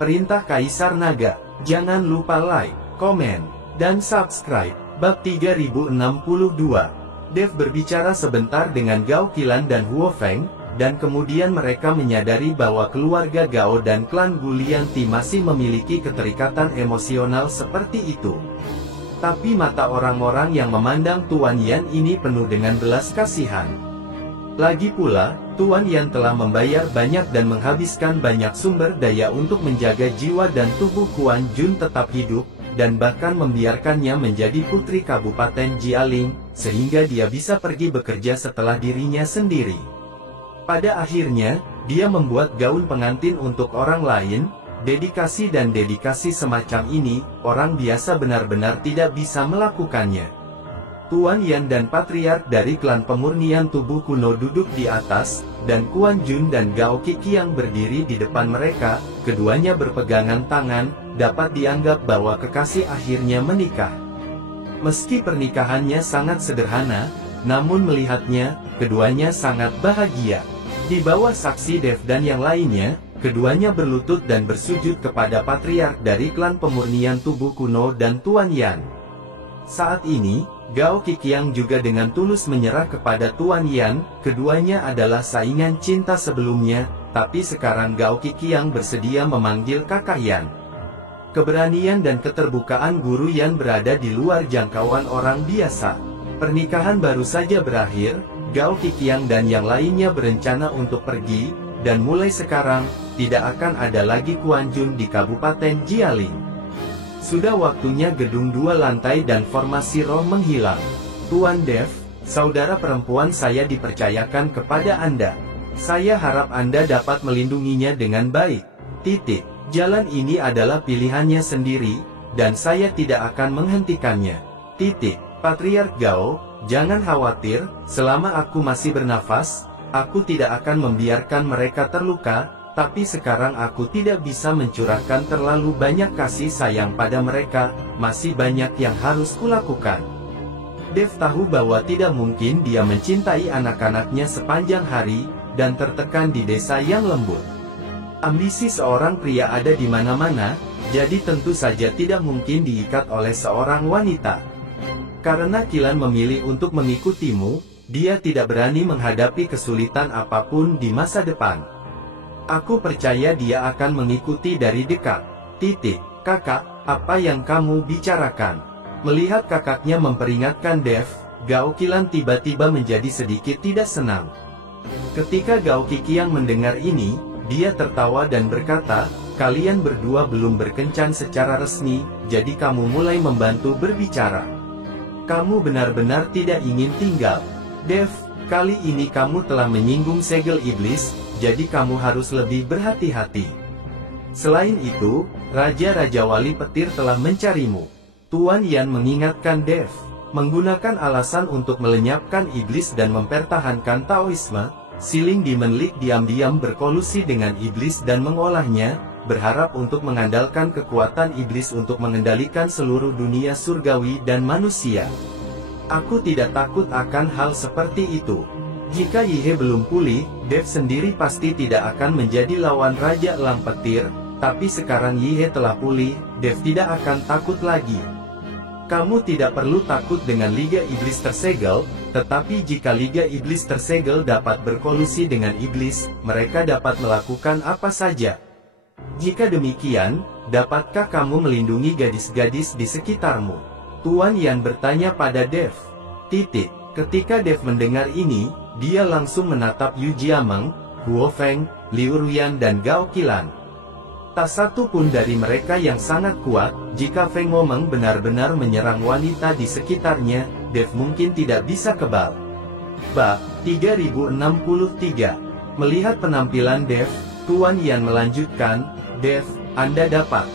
Perintah Kaisar Naga. Jangan lupa like, komen, dan subscribe. Bab 3062. Dev berbicara sebentar dengan Gao Qilan dan Huo Feng, dan kemudian mereka menyadari bahwa keluarga Gao dan klan Gulianti masih memiliki keterikatan emosional seperti itu. Tapi mata orang-orang yang memandang Tuan Yan ini penuh dengan belas kasihan. Lagi pula, Tuan Yan telah membayar banyak dan menghabiskan banyak sumber daya untuk menjaga jiwa dan tubuh Kuan Jun tetap hidup, dan bahkan membiarkannya menjadi putri Kabupaten Jialing, sehingga dia bisa pergi bekerja setelah dirinya sendiri. Pada akhirnya, dia membuat gaun pengantin untuk orang lain. Dedikasi dan dedikasi semacam ini, orang biasa benar-benar tidak bisa melakukannya. Tuan Yan dan patriark dari klan pemurnian tubuh kuno duduk di atas, dan Kuan Jun dan Gao Qiqiang berdiri di depan mereka. Keduanya berpegangan tangan, dapat dianggap bahwa kekasih akhirnya menikah. Meski pernikahannya sangat sederhana, namun melihatnya, keduanya sangat bahagia. Di bawah saksi Dev dan yang lainnya, keduanya berlutut dan bersujud kepada patriark dari klan pemurnian tubuh kuno dan Tuan Yan. Saat ini, Gao Qiqiang juga dengan tulus menyerah kepada Tuan Yan. Keduanya adalah saingan cinta sebelumnya, tapi sekarang Gao Qiqiang bersedia memanggil kakak Yan. Keberanian dan keterbukaan guru Yan berada di luar jangkauan orang biasa. Pernikahan baru saja berakhir, Gao Qiqiang dan yang lainnya berencana untuk pergi, dan mulai sekarang, tidak akan ada lagi Kuan Jun di Kabupaten Jialing. Sudah waktunya gedung 2 lantai dan formasi roh menghilang. Tuan Dev, saudara perempuan saya dipercayakan kepada Anda. Saya harap Anda dapat melindunginya dengan baik. Jalan ini adalah pilihannya sendiri, dan saya tidak akan menghentikannya. Patriark Gao, jangan khawatir, selama aku masih bernafas, aku tidak akan membiarkan mereka terluka. Tapi sekarang aku tidak bisa mencurahkan terlalu banyak kasih sayang pada mereka, masih banyak yang harus kulakukan. Dev tahu bahwa tidak mungkin dia mencintai anak-anaknya sepanjang hari, dan tertekan di desa yang lembut. Ambisi seorang pria ada di mana-mana, jadi tentu saja tidak mungkin diikat oleh seorang wanita. Karena Qilan memilih untuk mengikutimu, dia tidak berani menghadapi kesulitan apapun di masa depan. Aku percaya dia akan mengikuti dari dekat. Kakak, apa yang kamu bicarakan? Melihat kakaknya memperingatkan Dev, Gao Qilan tiba-tiba menjadi sedikit tidak senang. Ketika Gao Qiqiang mendengar ini, dia tertawa dan berkata, kalian berdua belum berkencan secara resmi, jadi kamu mulai membantu berbicara. Kamu benar-benar tidak ingin tinggal. Dev, kali ini kamu telah menyinggung segel iblis, jadi kamu harus lebih berhati-hati. Selain itu, Raja-Raja Wali Petir telah mencarimu. Tuan Yan mengingatkan Dev, menggunakan alasan untuk melenyapkan iblis dan mempertahankan Taoisme, Siling Demon League diam-diam berkolusi dengan iblis dan mengolahnya, berharap untuk mengandalkan kekuatan iblis untuk mengendalikan seluruh dunia surgawi dan manusia. Aku tidak takut akan hal seperti itu. Jika Yihe belum pulih, Dev sendiri pasti tidak akan menjadi lawan Raja Elang Petir, tapi sekarang Yihe telah pulih, Dev tidak akan takut lagi. Kamu tidak perlu takut dengan Liga Iblis tersegel, tetapi jika Liga Iblis tersegel dapat berkolusi dengan iblis, mereka dapat melakukan apa saja. Jika demikian, dapatkah kamu melindungi gadis-gadis di sekitarmu? Tuan Yan bertanya pada Dev. Ketika Dev mendengar ini, dia langsung menatap Yu Jiameng, Huo Feng, Liu Ruyan dan Gao Qilan. Tak satu pun dari mereka yang sangat kuat. Jika Feng Momeng benar-benar menyerang wanita di sekitarnya, Dev mungkin tidak bisa kebal. Bab 3063. Melihat penampilan Dev, Tuan Yan melanjutkan, Dev, Anda dapat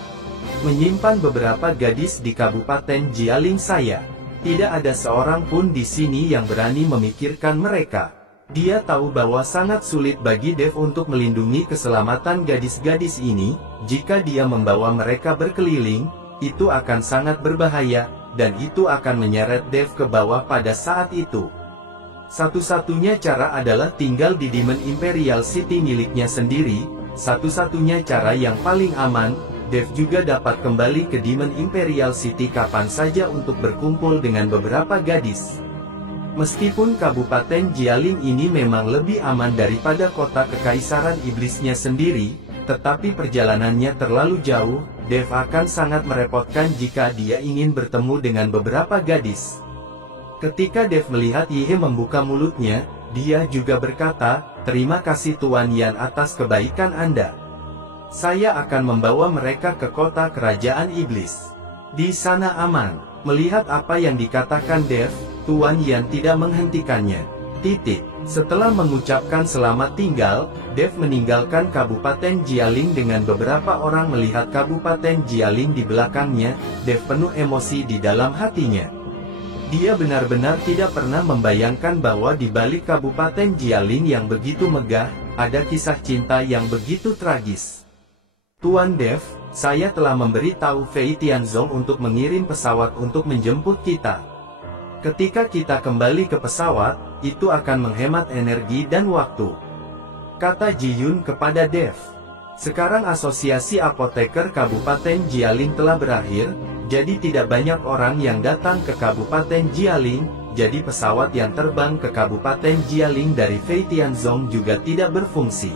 menyimpan beberapa gadis di Kabupaten Jialing saya. Tidak ada seorang pun di sini yang berani memikirkan mereka. Dia tahu bahwa sangat sulit bagi Dev untuk melindungi keselamatan gadis-gadis ini. Jika dia membawa mereka berkeliling, itu akan sangat berbahaya, dan itu akan menyeret Dev ke bawah pada saat itu. Satu-satunya cara adalah tinggal di Demon Imperial City miliknya sendiri, satu-satunya cara yang paling aman, Dev juga dapat kembali ke Demon Imperial City kapan saja untuk berkumpul dengan beberapa gadis. Meskipun Kabupaten Jialing ini memang lebih aman daripada kota Kekaisaran Iblisnya sendiri, tetapi perjalanannya terlalu jauh, Dev akan sangat merepotkan jika dia ingin bertemu dengan beberapa gadis. Ketika Dev melihat Yihe membuka mulutnya, dia juga berkata, "Terima kasih Tuan Yan atas kebaikan Anda. Saya akan membawa mereka ke kota kerajaan iblis. Di sana aman." Melihat apa yang dikatakan Dev, Tuan Yan tidak menghentikannya. Setelah mengucapkan selamat tinggal, Dev meninggalkan Kabupaten Jialing dengan beberapa orang melihat Kabupaten Jialing di belakangnya. Dev penuh emosi di dalam hatinya. Dia benar-benar tidak pernah membayangkan bahwa di balik Kabupaten Jialing yang begitu megah, ada kisah cinta yang begitu tragis. "Tuan Dev, saya telah memberitahu Fei Tianzong untuk mengirim pesawat untuk menjemput kita. Ketika kita kembali ke pesawat, itu akan menghemat energi dan waktu," kata Ji Yun kepada Dev. Sekarang asosiasi apoteker Kabupaten Jialing telah berakhir, jadi tidak banyak orang yang datang ke Kabupaten Jialing, jadi pesawat yang terbang ke Kabupaten Jialing dari Fei Tianzong juga tidak berfungsi.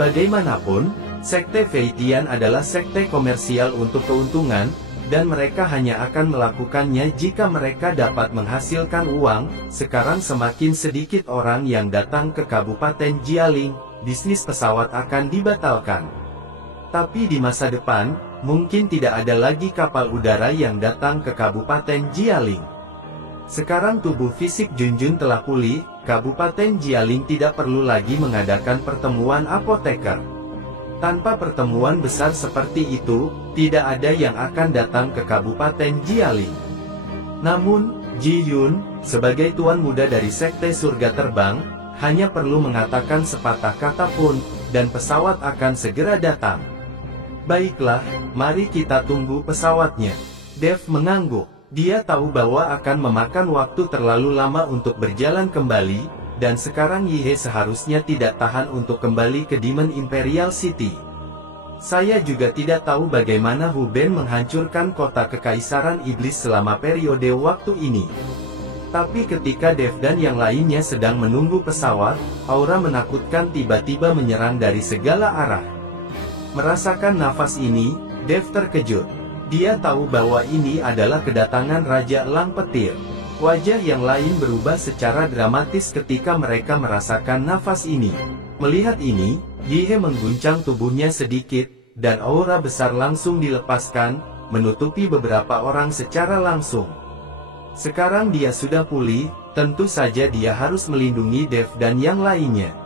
Bagaimanapun, Sekte Fei Tian adalah sekte komersial untuk keuntungan, dan mereka hanya akan melakukannya jika mereka dapat menghasilkan uang. Sekarang semakin sedikit orang yang datang ke Kabupaten Jialing, bisnis pesawat akan dibatalkan. Tapi di masa depan, mungkin tidak ada lagi kapal udara yang datang ke Kabupaten Jialing. Sekarang tubuh fisik Junjun telah pulih, Kabupaten Jialing tidak perlu lagi mengadakan pertemuan apoteker. Tanpa pertemuan besar seperti itu, tidak ada yang akan datang ke Kabupaten Jialing. Namun, Ji Yun, sebagai tuan muda dari Sekte Surga Terbang, hanya perlu mengatakan sepatah kata pun, dan pesawat akan segera datang. "Baiklah, mari kita tunggu pesawatnya." Dev mengangguk. Dia tahu bahwa akan memakan waktu terlalu lama untuk berjalan kembali, dan sekarang Yihe seharusnya tidak tahan untuk kembali ke Demon Imperial City. Saya juga tidak tahu bagaimana Hu Ben menghancurkan kota Kekaisaran Iblis selama periode waktu ini. Tapi ketika Dev dan yang lainnya sedang menunggu pesawat, aura menakutkan tiba-tiba menyerang dari segala arah. Merasakan nafas ini, Dev terkejut. Dia tahu bahwa ini adalah kedatangan Raja Elang Petir. Wajah yang lain berubah secara dramatis ketika mereka merasakan nafas ini. Melihat ini, Yihe mengguncang tubuhnya sedikit, dan aura besar langsung dilepaskan, menutupi beberapa orang secara langsung. Sekarang dia sudah pulih, tentu saja dia harus melindungi Dev dan yang lainnya.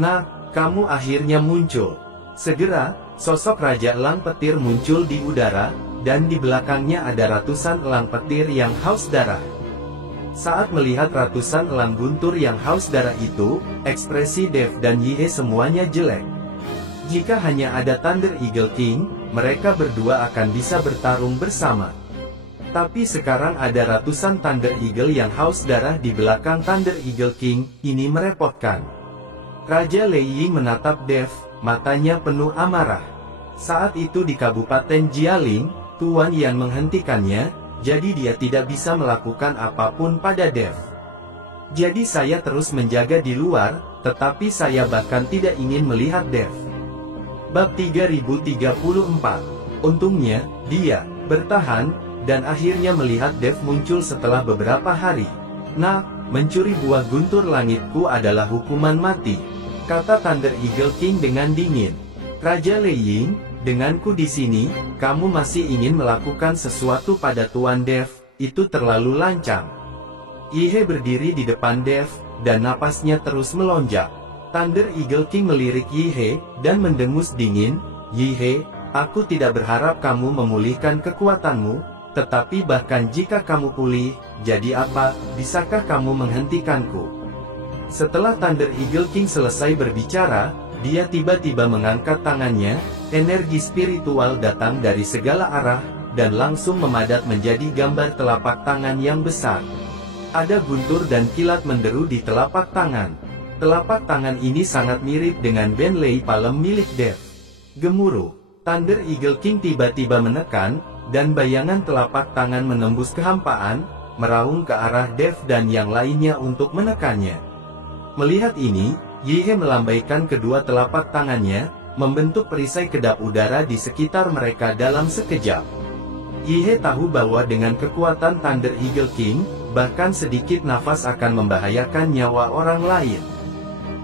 "Nah, kamu akhirnya muncul." Segera, sosok Raja Elang Petir muncul di udara, dan di belakangnya ada ratusan elang petir yang haus darah. Saat melihat ratusan elang guntur yang haus darah itu, ekspresi Dev dan Yihe semuanya jelek. Jika hanya ada Thunder Eagle King, mereka berdua akan bisa bertarung bersama. Tapi sekarang ada ratusan Thunder Eagle yang haus darah di belakang Thunder Eagle King, ini merepotkan. Raja Lei Ying menatap Dev, matanya penuh amarah. Saat itu di Kabupaten Jialing, Tuan Yan menghentikannya, jadi dia tidak bisa melakukan apapun pada Dev. Jadi saya terus menjaga di luar, tetapi saya bahkan tidak ingin melihat Dev. Bab 3034. Untungnya, dia bertahan, dan akhirnya melihat Dev muncul setelah beberapa hari. "Nah, mencuri buah guntur langitku adalah hukuman mati," kata Thunder Eagle King dengan dingin. "Raja Lei Ying, denganku di sini, kamu masih ingin melakukan sesuatu pada Tuan Dev, itu terlalu lancang." Yihe berdiri di depan Dev, dan napasnya terus melonjak. Thunder Eagle King melirik Yihe, dan mendengus dingin, "Yihe, aku tidak berharap kamu memulihkan kekuatanmu, tetapi bahkan jika kamu pulih, jadi apa, bisakah kamu menghentikanku?" Setelah Thunder Eagle King selesai berbicara, dia tiba-tiba mengangkat tangannya, energi spiritual datang dari segala arah, dan langsung memadat menjadi gambar telapak tangan yang besar. Ada guntur dan kilat menderu di telapak tangan. Telapak tangan ini sangat mirip dengan Bentley Palm milik Dev. Gemuruh. Thunder Eagle King tiba-tiba menekan, dan bayangan telapak tangan menembus kehampaan, meraung ke arah Dev dan yang lainnya untuk menekannya. Melihat ini, Yi He melambaikan kedua telapak tangannya, membentuk perisai kedap udara di sekitar mereka dalam sekejap. Yi He tahu bahwa dengan kekuatan Thunder Eagle King, bahkan sedikit nafas akan membahayakan nyawa orang lain.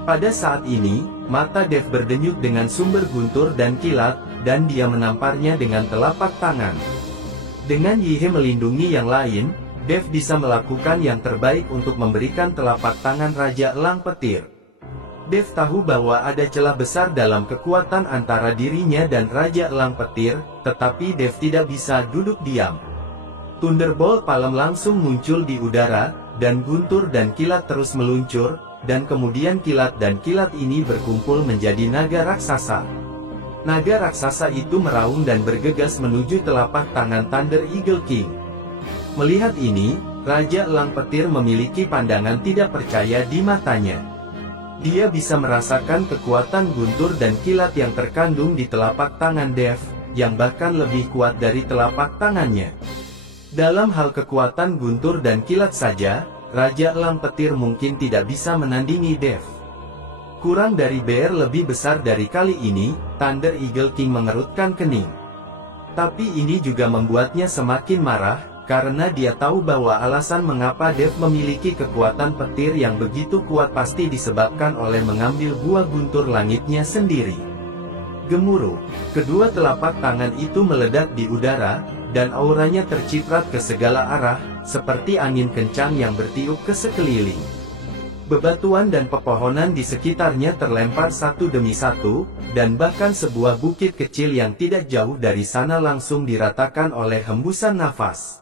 Pada saat ini, mata Dev berdenyut dengan sumber guntur dan kilat, dan dia menamparnya dengan telapak tangan. Dengan Yi He melindungi yang lain, Dev bisa melakukan yang terbaik untuk memberikan telapak tangan Raja Elang Petir. Dev tahu bahwa ada celah besar dalam kekuatan antara dirinya dan Raja Elang Petir, tetapi Dev tidak bisa duduk diam. Thunderbolt Palm langsung muncul di udara, dan guntur dan kilat terus meluncur, dan kemudian kilat dan kilat ini berkumpul menjadi naga raksasa. Naga raksasa itu meraung dan bergegas menuju telapak tangan Thunder Eagle King. Melihat ini, Raja Elang Petir memiliki pandangan tidak percaya di matanya. Dia bisa merasakan kekuatan guntur dan kilat yang terkandung di telapak tangan Dev, yang bahkan lebih kuat dari telapak tangannya. Dalam hal kekuatan guntur dan kilat saja, Raja Elang Petir mungkin tidak bisa menandingi Dev. Kurang dari BR lebih besar dari kali ini, Thunder Eagle King mengerutkan kening. Tapi ini juga membuatnya semakin marah, karena dia tahu bahwa alasan mengapa Dev memiliki kekuatan petir yang begitu kuat pasti disebabkan oleh mengambil buah guntur langitnya sendiri. Gemuruh. Kedua telapak tangan itu meledak di udara, dan auranya terciprat ke segala arah, seperti angin kencang yang bertiup ke sekeliling. Bebatuan dan pepohonan di sekitarnya terlempar satu demi satu, dan bahkan sebuah bukit kecil yang tidak jauh dari sana langsung diratakan oleh hembusan nafas.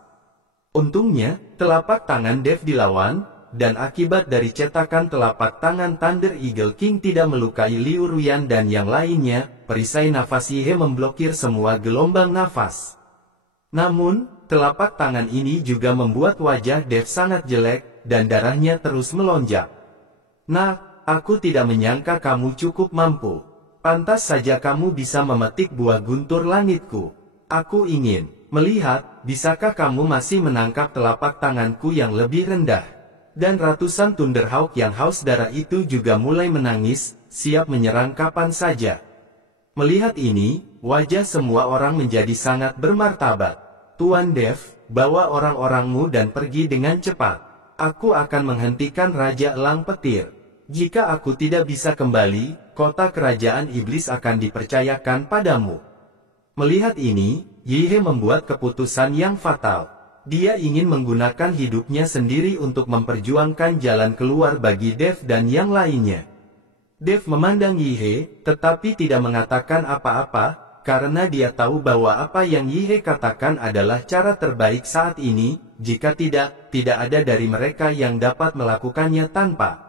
Untungnya, telapak tangan Dev dilawan, dan akibat dari cetakan telapak tangan Thunder Eagle King tidak melukai Liu Ruyan dan yang lainnya, perisai nafas Yi He memblokir semua gelombang nafas. Namun, telapak tangan ini juga membuat wajah Dev sangat jelek, dan darahnya terus melonjak. Nah, aku tidak menyangka kamu cukup mampu. Pantas saja kamu bisa memetik buah guntur langitku. Aku ingin melihat, bisakah kamu masih menangkap telapak tanganku yang lebih rendah. Dan ratusan Thunderhawk yang haus darah itu juga mulai menangis, siap menyerang kapan saja. Melihat ini, wajah semua orang menjadi sangat bermartabat. Tuan Dev, bawa orang-orangmu dan pergi dengan cepat. Aku akan menghentikan Raja Elang Petir. Jika aku tidak bisa kembali, kota kerajaan iblis akan dipercayakan padamu. Melihat ini, Yi He membuat keputusan yang fatal. Dia ingin menggunakan hidupnya sendiri untuk memperjuangkan jalan keluar bagi Dev dan yang lainnya. Dev memandang Yi He, tetapi tidak mengatakan apa-apa, karena dia tahu bahwa apa yang Yi He katakan adalah cara terbaik saat ini, jika tidak ada dari mereka yang dapat melakukannya tanpa.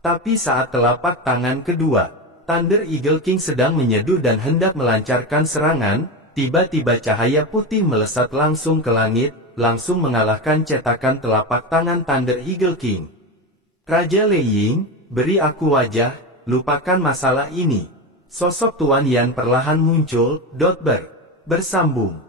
Tapi saat telapak tangan kedua, Thunder Eagle King sedang menyeduh dan hendak melancarkan serangan, tiba-tiba cahaya putih melesat langsung ke langit, langsung mengalahkan cetakan telapak tangan Thunder Eagle King. Raja Lei Ying, beri aku wajah, lupakan masalah ini. Sosok Tuan Yan perlahan muncul, bersambung.